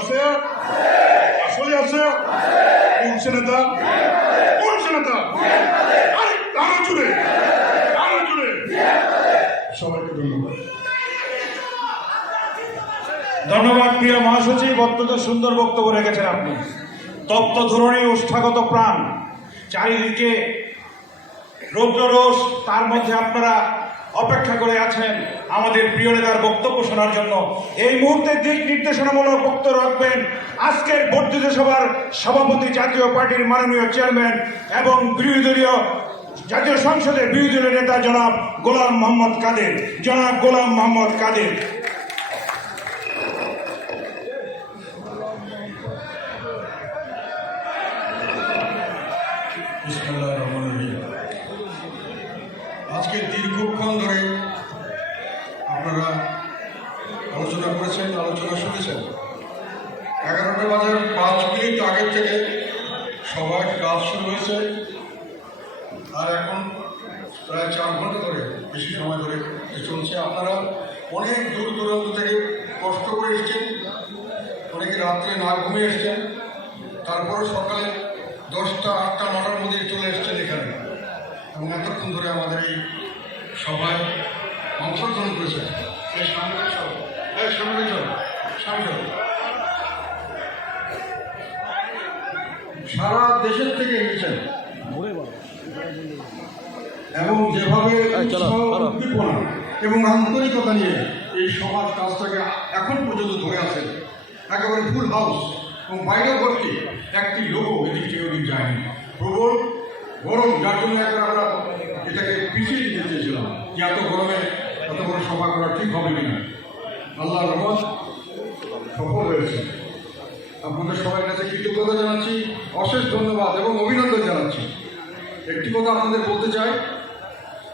আছে? আসলে আছে? কোন সেনেতা? কোন সেনেতা? আরে আরো জুড়ে, আরো জুড়ে। সবাইকে ধন্যবাদ। ধন্যবাদ প্রিয় মহাসচিব, অত্যন্ত সুন্দর বক্তব্য রেখেছেন আপনি। তপ্ত ধরণী ওষ্ঠাগত প্রাণ, চারিদিকে রৌদ্ররোষ, তার মধ্যে আপনারা অপেক্ষা করে আছেন আমাদের প্রিয় নেতার বক্তব্য শোনার জন্য। এই মুহূর্তে দিক নির্দেশনামূলক বক্তব্য রাখবেন আজকের বর্ধিত সভার সভাপতি, জাতীয় পার্টির মাননীয় চেয়ারম্যান এবং বিরোধী দলীয় জাতীয় সংসদের বিরোধী দলীয় নেতা জনাব গোলাম মোহাম্মদ কাদের। জনাব গোলাম মোহাম্মদ কাদের। আজকে দীর্ঘক্ষণ ধরে আপনারা আলোচনা করেছেন, আলোচনা শুনেছেন। 11টা বাজার 5 মিনিট আগের থেকে সবার কাজ শুরু হয়েছে, আর এখন প্রায় 4 ঘন্টা ধরে, বেশি সময় ধরে চলছে। আপনারা অনেক দূর দূরান্ত থেকে কষ্ট করে এসছেন, অনেকে রাত্রে না ঘুমিয়ে এসছেন, তারপরে সকালে 10টা, 8টা, 9টার মধ্যে চলে এসছেন এখানে, এবং এতক্ষণ ধরে আমাদের এই সভায় অংশগ্রহণ করেছেন। এই সামনে সারা দেশের থেকে এসেছেন, এবং যেভাবে উদ্দীপনা এবং আন্তরিকতা নিয়ে এই সমাজ কাজটাকে এখন পর্যন্ত ধরে আছেন, একেবারে ফুল হাউস, এবং বাইরে ভর্তি একটি লোকও এদিক থেকে ওদিক যায়নি। প্রবল গরম, যার জন্য একবার আমরা এটাকে পিছিয়ে দিতে চেয়েছিলাম যে এত গরমে এত বড় সভা করা ঠিক হবে কিনা। আল্লাহর রহমত সফল হয়েছে। আপনাদের সবার কাছে কৃতজ্ঞতা জানাচ্ছি, অশেষ ধন্যবাদ এবং অভিনন্দন জানাচ্ছি। একটি কথা আপনাদের বলতে চাই,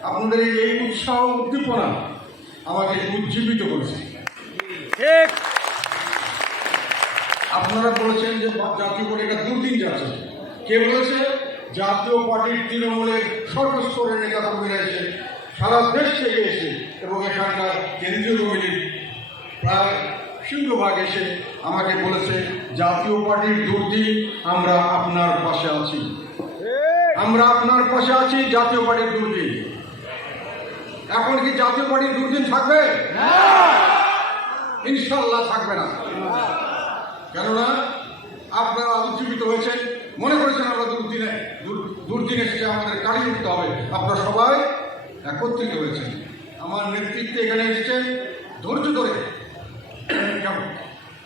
আপনাদের এই উৎসাহ উদ্দীপনা আমাকে উজ্জীবিত করেছে। আপনারা বলেছেন যে জাতীয় পার্টি একটা দুর্দিন যাচ্ছে। কে বলেছে? জাতীয় পার্টির তৃণমূলের সর্বস্তরের নেতা কর্মীরা এসে, সারা দেশ থেকে এসে, এবং এখানকার কেন্দ্রীয় কমিটির প্রায় সিংহভাগ এসে আমাকে বলেছে জাতীয় পার্টির দুর্দিন, আমরা আপনার পাশে আছি, আমরা আপনার পাশে আছি। জাতীয় পার্টির দুর্দিন, এখন কি জাতীয় পার্টির দুর্দিন থাকবে? ইনশাল্লাহ থাকবে না। কেননা আপনারা উজ্জীবিত হয়েছেন, মনে করেছেন আমরা দুর্দিনে এসে আমাদের কাটিয়ে উঠতে হবে। আপনারা সবাই একত্রিত হয়েছেন, আমার নেতৃত্বে এখানে এসেছেন। ধৈর্য ধরে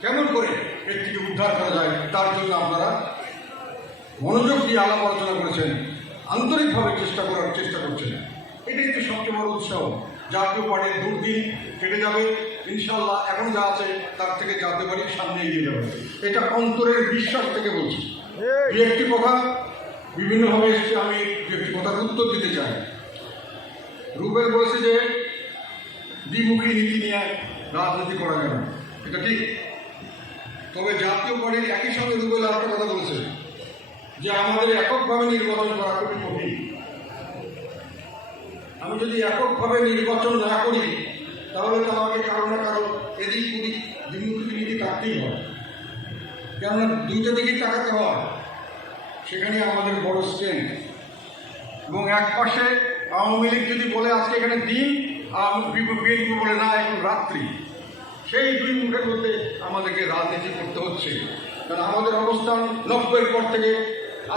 কেমন করে এর থেকে উদ্ধার করা যায় তার জন্য আপনারা মনোযোগ দিয়ে আলাপ আলোচনা করেছেন, আন্তরিকভাবে চেষ্টা করছেন। এটাই তো সবচেয়ে বড় উৎসাহ। জাতীয় পার্টির দুর্দিন কেটে যাবে ইনশাল্লাহ। এখন যা আছে তার থেকে জাতীয় পার্টির সামনে এগিয়ে যাবে, এটা অন্তরের বিশ্বাস থেকে বলছি। একটি কথা বিভিন্নভাবে এসছে, আমি একটি কথার উত্তর দিতে চাই। রুবেল বলেছে যে দ্বিমুখী নীতি নিয়ে রাজনীতি করা যাবে, এটা ঠিক। তবে জাতীয় পার্টির একই সঙ্গে রুবেল আরেকটা কথা বলেছে যে আমাদের এককভাবে নির্বাচন করা খুবই কঠিন। আমি যদি এককভাবে নির্বাচন না করি তাহলে তো আমাকে কারো না কারো এদিক ওদিক দ্বিমুখী নীতি কাটতেই হয়, কেননা দুইটা দিকেই তাকাতে হয়। সেখানে আমাদের বড় স্ট্রেংথ। এবং এক পাশে আওয়ামী লীগ যদি বলে আজকে এখানে দিন, আর বিএনপি বলে না এখন রাত্রি, সেই দুই মুখের মধ্যে আমাদেরকে রাজনীতি করতে হচ্ছে। কারণ আমাদের অবস্থান 90-এর পর থেকে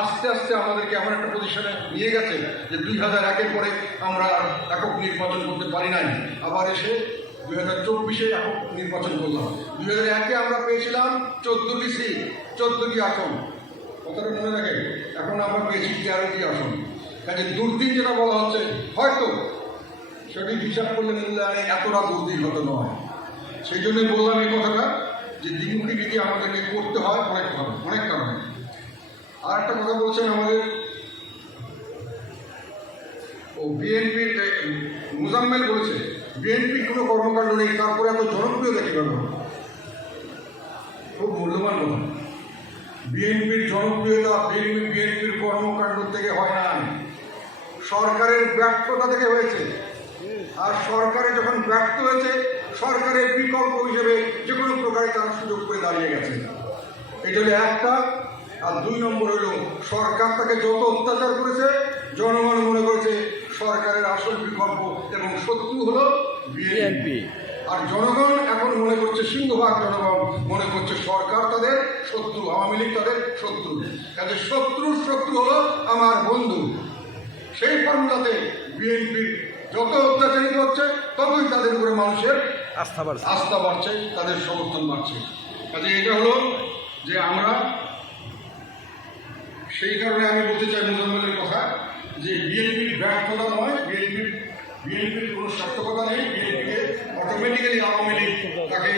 আস্তে আস্তে আমাদেরকে এমন একটা পজিশনে নিয়ে গেছে যে 2001-এর পরে আমরা একক নির্বাচন করতে পারি নাই। আবার এসে 2024-এ একক নির্বাচন করলাম। 2001-এ আমরা পেয়েছিলাম 14টি সিট, 14টি আসন, কথাটা মনে রাখে। এখন আমরা পেয়েছি 13টি আসন। কাজে দুর্দিন যেটা বলা হচ্ছে, হয়তো সেটি হিসাব করলে মূল্যায়নে এতটা দুর্দিন হতে নয়। সেই জন্যই বললাম এই কথাটা যে দ্বিমুখী নীতি আমাদেরকে করতে হয় অনেক কারণে। আর একটা কথা বলছেন আমাদের বিএনপির মুজাম্মেল বলেছে বিএনপির কোনো কর্মকাণ্ড নেই, তারপরে এত জনপ্রিয় দেখি পারবো। খুব মূল্যবান কথা। বিএনপির জনপ্রিয়তা বিএনপির কর্মকাণ্ড থেকে হয় না, সরকারের ব্যর্থতা থেকে হয়েছে। আর সরকারে যখন ব্যর্থ হয়েছে সরকারের বিকল্প হিসেবে যে কোনো প্রকারে তারা সুযোগ করে দাঁড়িয়ে গেছে। এটা হলো একটা। আর 2 নম্বর হলো সরকার তাকে যত অত্যাচার করেছে জনগণ মনে করেছে সরকারের আসল বিকল্প এবং শত্রু হলো বিএনপি। আর জনগণ এখন মনে করছে, সিংহভাগ জনগণ মনে করছে সরকার তাদের শত্রু, আওয়ামী লীগ তাদের শত্রু। কাজে শত্রুর শত্রু হলো আমার বন্ধু। সেই ফর্মুলাতে বিএনপির যত অত্যাচারিত হচ্ছে ততই তাদের উপরে মানুষের আস্থা বাড়ছে, তাদের সমর্থন বাড়ছে। কাজে এটা হলো যে আমরা সেই কারণে আমি বলতে চাই মোজাম্মেলের কথা যে বিএনপির ব্যর্থতা নয়, বিএনপির কোনো সার্থকতা নেই। বিএনপিকে অটোমেটিক্যালি আওয়ামী লীগ তাকে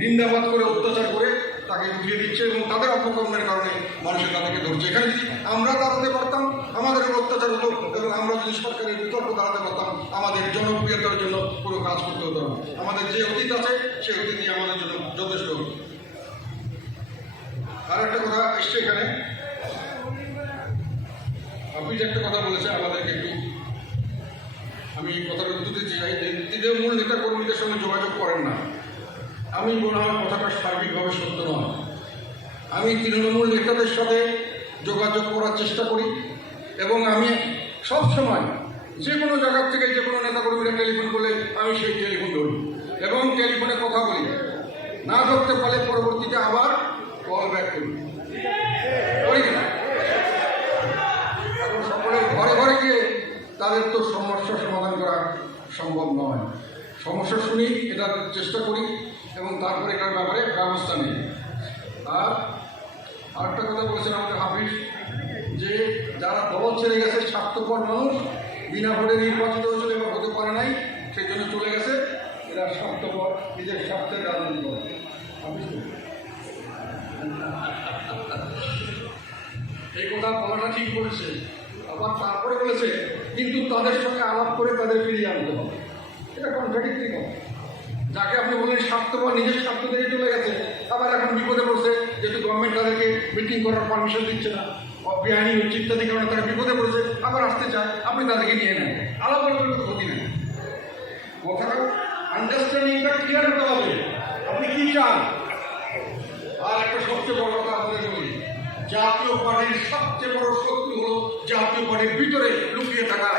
নিন্দাবাদ করে অত্যাচার করে তাকে উঠিয়ে দিচ্ছে এবং তাদের অপকর্মের কারণে মানুষের তাদেরকে ধরছে। এখানে যদি আমরা দাঁড়াতে পারতাম আমাদের অত্যাচার হতো, এবং আমরা যদি সরকারের বিকল্প দাঁড়াতে পারতাম আমাদের জনপ্রিয়তার জন্য কোনো কাজ করতে হতো না। আমাদের যে অতীত আছে সেই অতীতই আমাদের জন্য যথেষ্ট হতো। আর একটা কথা এসছে এখানে, আপনি যে একটা কথা বলেছে আমাদেরকে একটু, আমি এই কথাটা উত্তর দিতে চাই যে তৃণমূল নেতা কর্মীদের সঙ্গে যোগাযোগ করেন না। আমি মনে হয় কথাটা সার্বিকভাবে সত্য নয়। আমি তৃণমূল নেতাদের সাথে যোগাযোগ করার চেষ্টা করি এবং আমি সবসময় যে কোনো জায়গার থেকে যে কোনো নেতা কর্মীরা টেলিফোন করলে আমি সেই টেলিফোন ধরি এবং টেলিফোনে কথা বলি। না ধরতে পারলে পরবর্তীতে আবার কল ব্যাক করি। সকলের ঘরে ঘরে গিয়ে তাদের তো সমস্যার সমাধান করা সম্ভব নয়। সমস্যা শুনি, এটার চেষ্টা করি এবং তারপরে এটার ব্যাপারে ব্যবস্থা নিই। আর আরেকটা কথা বলেছেন আমাদের হাফিজ, যে যারা দল ছেড়ে গেছে স্বার্থপর মানুষ, বিনা ভোটে নির্বাচিত হয়েছিল এবং হতে পারে নাই, সেই জন্য চলে গেছে, এরা স্বার্থপর, নিজের স্বার্থের রাজনীতি করে। এই কথা বলাটা ঠিক বলেছে। আবার তারপরে বলেছে কিন্তু তাদের সঙ্গে আলাপ করে তাদের ফিরিয়ে আনতে হবে। এটা কন্ট্রাডিক্টরি কথা। যাকে আপনি বললেন স্বার্থপর, নিজের স্বার্থ থেকে চলে গেছে, আবার এখন বিপদে পড়ছে যেহেতু গভর্নমেন্ট তাদেরকে মিটিং করার পারমিশন দিচ্ছে না, বেআইনি হচ্ছে ইত্যাদি কারণে তারা বিপদে পড়েছে, আবার আসতে চায়, আপনি তাদেরকে নিয়ে নেন। আলাপ করলে তো ক্ষতি নেই। কথাটা আন্ডারস্ট্যান্ডিংটা ক্লিয়ার হতে হবে, আপনি কি চান। আর একটা সবচেয়ে বড় কথা আপনাদের বলি, জাতীয় পার্টির সবচেয়ে বড় শত্রু হলো জাতীয় পার্টির ভিতরে লুকিয়ে থাকা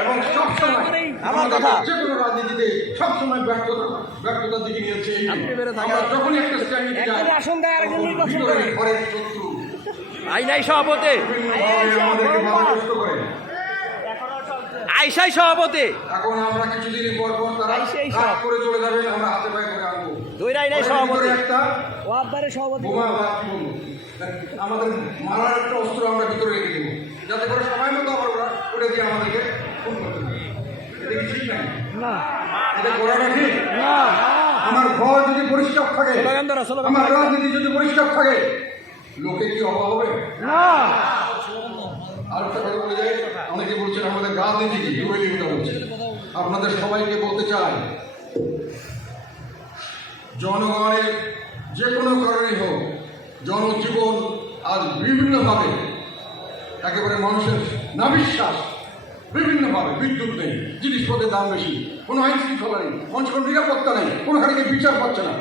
এবং সবসময় যে কোনো রাজনীতিতে সবসময় ব্যর্থতার দিকে নিয়েছে। আমরা যখনই একটা স্ট্যান্ড নিতে যাই ঘরের শত্রু আইনাই সভাপতি আমাদেরকে বাধাগ্রস্ত করে। আইসাই সভাপতি এখন আমরা কিছুদিন পর পর তারা কাজ করে চলে যাবেন, আমরা হাতে পায়ে করে আনবো। দুই আইনাই সভাপতি একটা বোমা বা কি বলবো, আমাদের মারার একটা অস্ত্র আমরা ভিতরে রেখে দেবো, যাতে করে সময় মতো আবার ওরা ওটা দিয়ে আমাদেরকে ফোন করতে পারে। এটা কি ঠিক না? এটা করাটা ঠিক না। আমার ঘর যদি পরিষ্কার থাকে, আমার রাজনীতি যদি পরিষ্কার থাকে, লোকে কি অভাব হবে না। আর একটা কথা বলে যাই, অনেকে বলছেন আমাদের রাজনীতি কি কথা বলছে। আপনাদের সবাইকে বলতে চাই, জনগণের যে কোনো কারণেই হোক জনজীবন আজ বিভিন্নভাবে একেবারে মানুষের নাবিশ্বাস, বিভিন্নভাবে বিদ্যুৎ নেই, জিনিসপত্রের দাম বেশি, কোনো আইন শৃঙ্খলা নেই, মানুষ কোনো নিরাপত্তা নেই, কোনোখানে বিচার পাচ্ছে না,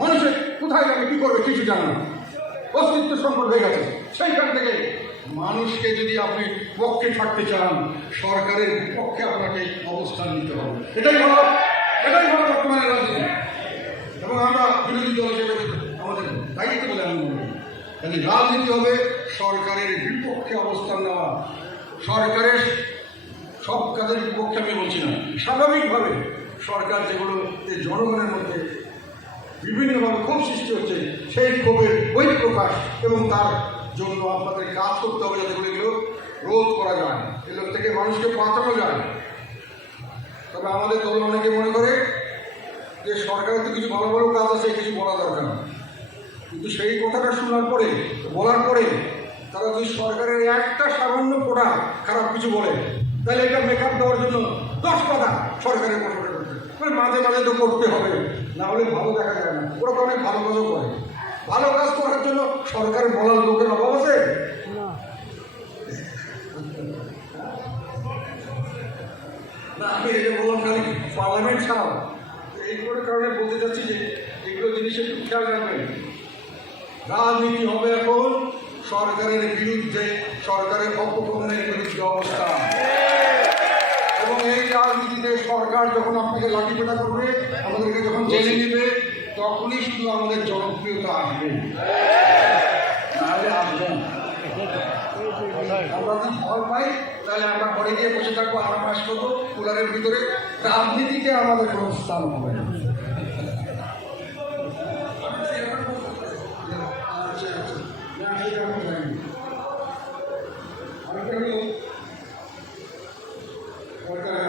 মানুষের কোথায় যাবে কী করবে কিছু জানে না, অস্তিত্ব সংকট হয়ে গেছে। সেইখান থেকে মানুষকে যদি আপনি পক্ষে থাকতে চান, সরকারের পক্ষে আপনাকে অবস্থান নিতে হবে। এটাই হলো বর্তমানের রাজনীতি এবং আমরা বিরোধী দল হিসেবে আমাদের দায়িত্ব বলে আমি মনে করি। কাজে রাজনীতি হবে সরকারের বিপক্ষে অবস্থান নেওয়া। সরকারের সব কাজের বিপক্ষে আমি বলছি না, স্বাভাবিকভাবে সরকার যেগুলো জনগণের মধ্যে বিভিন্নভাবে ক্ষোভ সৃষ্টি হচ্ছে, সেই ক্ষোভের বহিঃপ্রকাশ এবং তার জন্য আপনাদের কাজ করতে হবে যাতে করে এগুলো রোধ করা যায়, এগুলো থেকে মানুষকে বাঁচানো যায়। তবে আমাদের দল অনেকে মনে করে যে সরকারের তো কিছু ভালো ভালো কাজ আছে, কিছু বলা দরকার না। কিন্তু সেই কথাটা শোনার পরে, বলার পরে তারা যদি সরকারের একটা সামান্য প্রোডাক্ট খারাপ কিছু বলে, তাহলে এটা মেকআপ দেওয়ার জন্য 10 কথা সরকারের কথাটা করতে, মাঝে মাঝে তো করতে হবে, না হলে ভালো দেখা যায় না। ওরা তো অনেক ভালো কাজও করে। ভালো কাজ করার জন্য সরকারের বলার লোকের অভাব আছে না। আমি এটা বললাম খালি পার্লামেন্ট ছাড়াও এইগুলোর কারণে বলতে চাচ্ছি যে এগুলো জিনিস একটু খেয়াল রাখবেন। রাজনীতি হবে এখন সরকারের বিরুদ্ধে, সরকারের অপকর্মের বিরুদ্ধে অবস্থান। এবং এই রাজনীতিতে সরকার যখন আপনাকে লাঠিপেটা করবে, আমাদেরকে যখন জেনে নেবে, তখনই শুধু আমাদের জনপ্রিয়তা আসবে, নাহলে আসবে না। আমরা যদি ফল পাই তাহলে আমরা ঘরে গিয়ে বসে থাকবো, আরাম মাস করবো কুলারের ভিতরে। রাজনীতিতে আমাদের কোনো স্থান হবে না।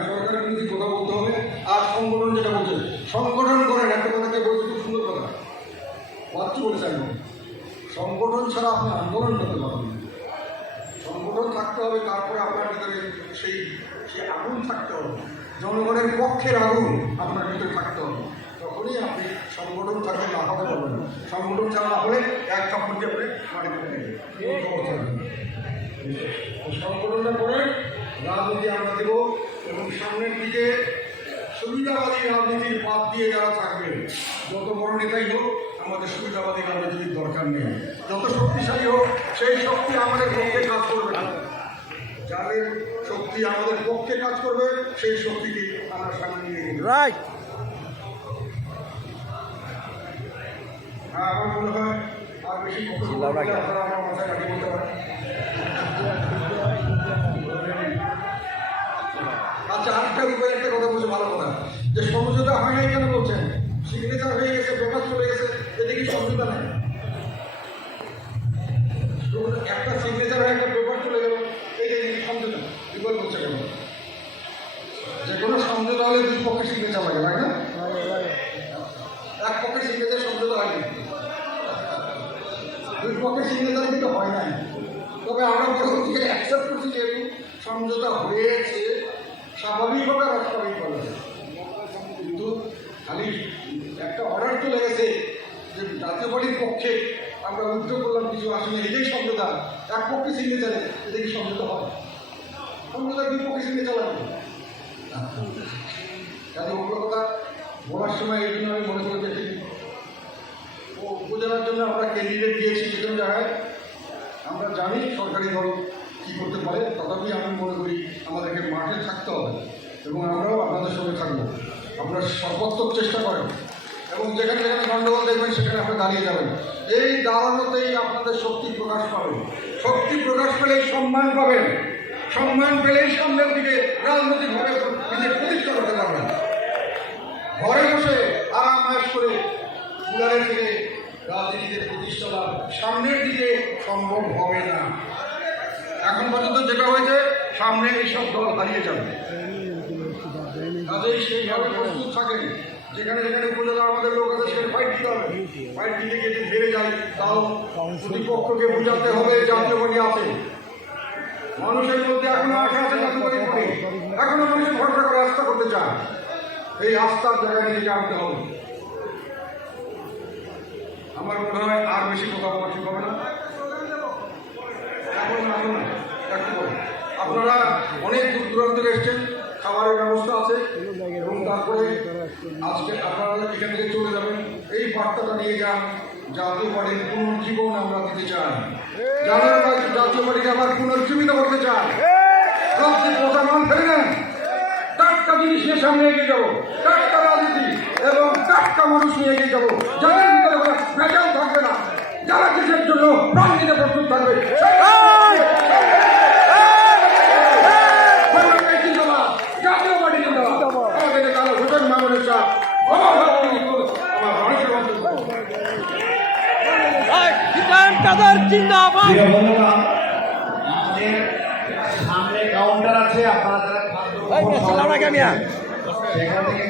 সরকার বিরোধী কথা বলতে হবে। আর সংগঠন যেটা বলছে, সংগঠন করেন, একটা কথাকে বলছে খুব সুন্দর কথা, বাচ্চু বলেছেন, সংগঠন ছাড়া আপনি আন্দোলন করতে পারবেন না। সংগঠন থাকতে হবে, তারপরে আপনার ভিতরে সেই সেই আগুন থাকতে হবে, জনগণের পক্ষের আগুন আপনার ভিতরে থাকতে হবে, তখনই আপনি সংগঠন থাকলে না হতে পারবেন না। সংগঠন ছাড়া না হলে এক কাপড়কে আপনি মাটিতে নেবেন, সংগঠনটা করে রাজনীতি আমরা দেব। এবং সামনের দিকে সুবিধাবাদী রাজনীতির বাদ দিয়ে যারা থাকবে, যত বড় নেতাই হোক, আমাদের সুবিধাবাদী রাজনীতির দরকার নেই। যত শক্তিশালী হোক, সেই শক্তি আমাদের পক্ষে কাজ করবে না। যাদের শক্তি আমাদের পক্ষে কাজ করবে, সেই শক্তিকে আমরা সামনে নিয়ে গেব। রাইট। আমার মনে হয় আর বেশি আপনারা আমার মাথায় রাখি বলতে পারেন। আচ্ছা, আরেকটা উপায় একটা কথা বলছে, ভালো কথা, যে সমঝোতা হয় নাই কেন বলছেন? সিগনেচার হয়ে গেছে, পেপার চলে গেছে, এদিকে সমঝোতা নেই। একটা সিগনেচার হয়ে একটা পেপার চলে গেল, এই যে সমঝোতা বিকল্প বলছে কেন? যে কোনো সমঝোতা হলে দুই পক্ষের সিগনেচার লাগে, লাগে না? এক পক্ষের সিগনেচার সমঝোতা হয়নি, দুই পক্ষের সিগনেচার কিন্তু হয় নাই। তবে আমরা পরবর্তীকে অ্যাকসেপ্ট করছি, যেহেতু সমঝোতা হয়েছে, স্বাভাবিকভাবে আর অস্বাভাবিকভাবে। কিন্তু খালি একটা অর্ডার চলে গেছে যে জাতীয় পার্টির পক্ষে আমরা উদ্যোগ করলাম, কিছু আসলে এটাই সমঝোতা, এক পক্ষে সিগনেচারে এটা কি সমঝোতা হয়? সমঝোতা দুই পক্ষে সিগনেচার লাগবে। কাজে ওগুলো কথা বলার সময় এই জন্য আমি মনে করে দেখি, ও উপজেলার জন্য আমরা ক্যান্ডিডেট দিয়েছি যে কোনো জায়গায়। আমরা জানি সরকারি দল কী করতে পারে, তথাপি আমি মনে করি আমাদেরকে মাঠে থাকতে হবে এবং আমরাও আপনাদের সঙ্গে থাকবো। আপনারা সর্বোত্তম চেষ্টা করেন এবং যেখানে যেখানে গণ্ডগোল দেখবেন সেখানে আপনি দাঁড়িয়ে যাবেন। এই দাঁড়ানোতেই আপনাদের শক্তি প্রকাশ পাবেন। শক্তি প্রকাশ পেলেই সম্মান পাবেন, সম্মান পেলেই সামনের দিকে রাজনৈতিকভাবে নিজের প্রতিষ্ঠা করতে পারবেন। ঘরে বসে আরাম আয়েশ করে কুলারের থেকে রাজনীতিতে প্রতিষ্ঠা লাভ সামনের দিকে সম্ভব হবে না। এখন পর্যন্ত যেটা হয়েছে, সামনে এইসব দল হারিয়ে যাবে। কাজেই সেইভাবে প্রস্তুত থাকেন। যেখানে যেখানে উপজেলা আমাদের লোক আছে, সেখানে ফাইট দিতে হবে। ফাইট দিতে গিয়ে যদি হেরে যায়, তাও প্রতিপক্ষকে বোঝাতে হবে জাতীয় পার্টি আছে। মানুষের মধ্যে এখনো আশা আছে জাতীয় পার্টি, এখনো মানুষের ভরসা করে আস্থা করতে চায়। এই আস্থার জায়গায় নিজেকে আনতে হবে। আমার মনে হয় আর বেশি কথা বলা ঠিক হবে না। আপনারা অনেক দূর দূরান্ত এসছেন, খাবারের ব্যবস্থা আছে এবং তারপরে আজকে আপনারা এখান থেকে চলে যাবেন। এই বার্তাটা নিয়ে যান, জাতীয় পার্টির পুনর্জীবন আমরা দিতে চাই। জাতীয় পার্টিকে আবার পুনর্জীবিত করতে চাই। প্রধান ফেলে নেন, টাটকা জিনিস নিয়ে সামনে এগিয়ে যাবো, টাটকা রাজনীতি এবং টাটকা মানুষ নিয়ে এগিয়ে যাবো, যাদের ভিতরে ভেজাল থাকবে না, যারা দেশের জন্য প্রাণ দিতে প্রস্তুত থাকবে। জাতীয় পার্টি আমাদের কালো হোসেন মামুনের চাপ জিন্দাবাদ। সামনে কাউন্টার আছে, আপনারা যারা সেখান থেকে